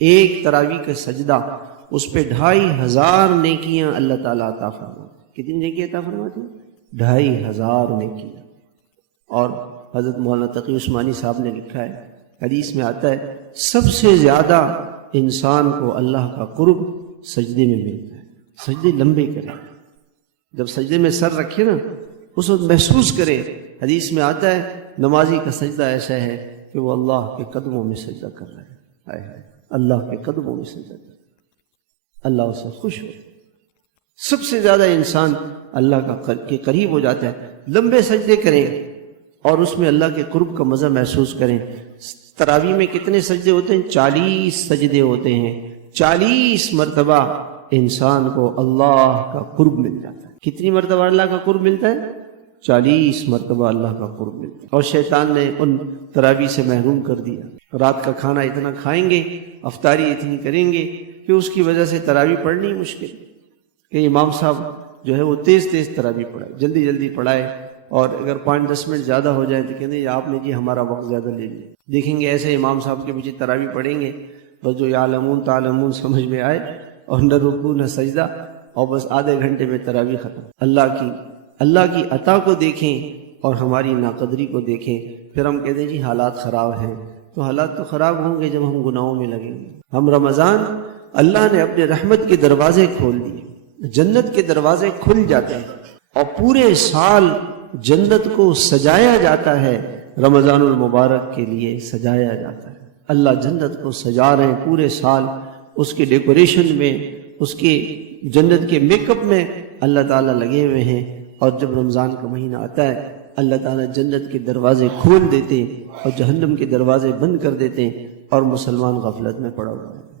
ایک تراویح کا سجدہ، اس پہ 2500 نیکیاں اللہ تعالیٰ عطا فرماتے۔ کتنی نیکیاں عطا فرماتے ہیں؟ 2500 نیکیاں۔ اور حضرت مولانا تقی عثمانی صاحب نے لکھا ہے، حدیث میں آتا ہے سب سے زیادہ انسان کو اللہ کا قرب سجدے میں ملتا ہے۔ سجدے لمبے کریں، جب سجدے میں سر رکھے نا اس وقت محسوس کریں، حدیث میں آتا ہے نمازی کا سجدہ ایسا ہے کہ وہ اللہ کے قدموں میں سجدہ کر رہا ہے، ہائے ہائے، اللہ کے قدموں میں سجدہ کر رہا ہے، اللہ اس سے خوش ہو۔ سب سے زیادہ انسان اللہ کے قریب ہو جاتا ہے۔ لمبے سجدے کریں اور اس میں اللہ کے قرب کا مزہ محسوس کریں۔ تراویح میں کتنے سجدے ہوتے ہیں؟ 40 سجدے ہوتے ہیں۔ 40 مرتبہ انسان کو اللہ کا قرب مل جاتا ہے۔ کتنی مرتبہ اللہ کا قرب ملتا ہے؟ 40 مرتبہ اللہ کا قرب ملتا ہے۔ اور شیطان نے ان تراویح سے محروم کر دیا۔ رات کا کھانا اتنا کھائیں گے، افطاری اتنی کریں گے کہ اس کی وجہ سے تراویح پڑھنی مشکل، کہ امام صاحب جو ہے وہ تیز تیز تراویح پڑھائے، جلدی جلدی پڑھائے، اور اگر 5-10 منٹ زیادہ ہو جائے تو کہتے ہیں آپ نے جی ہمارا وقت زیادہ لے لیا۔ دیکھیں گے ایسے امام صاحب کے پیچھے تراویح پڑھیں گے، بس جو یعلمون تعلمون سمجھ میں آئے، اور نہ رکوع نہ سجدہ، اور بس آدھے گھنٹے میں تراویح ختم۔ اللہ کی عطا کو دیکھیں اور ہماری ناقدری کو دیکھیں، پھر ہم کہتے ہیں جی حالات خراب ہیں۔ تو حالات تو خراب ہوں گے جب ہم گناہوں میں لگیں گے۔ ہم رمضان اللہ نے اپنے رحمت کے دروازے کھول دیے، جنت کے دروازے کھل جاتے ہیں، اور پورے سال جنت کو سجایا جاتا ہے۔ رمضان المبارک کے لیے سجایا جاتا ہے، اللہ جنت کو سجا رہے ہیں پورے سال، اس کے ڈیکوریشن میں، اس کے جنت کے میک اپ میں اللہ تعالیٰ لگے ہوئے ہیں۔ اور جب رمضان کا مہینہ آتا ہے اللہ تعالیٰ جنت کے دروازے کھول دیتے اور جہنم کے دروازے بند کر دیتے، اور مسلمان غفلت میں پڑا ہوا ہے۔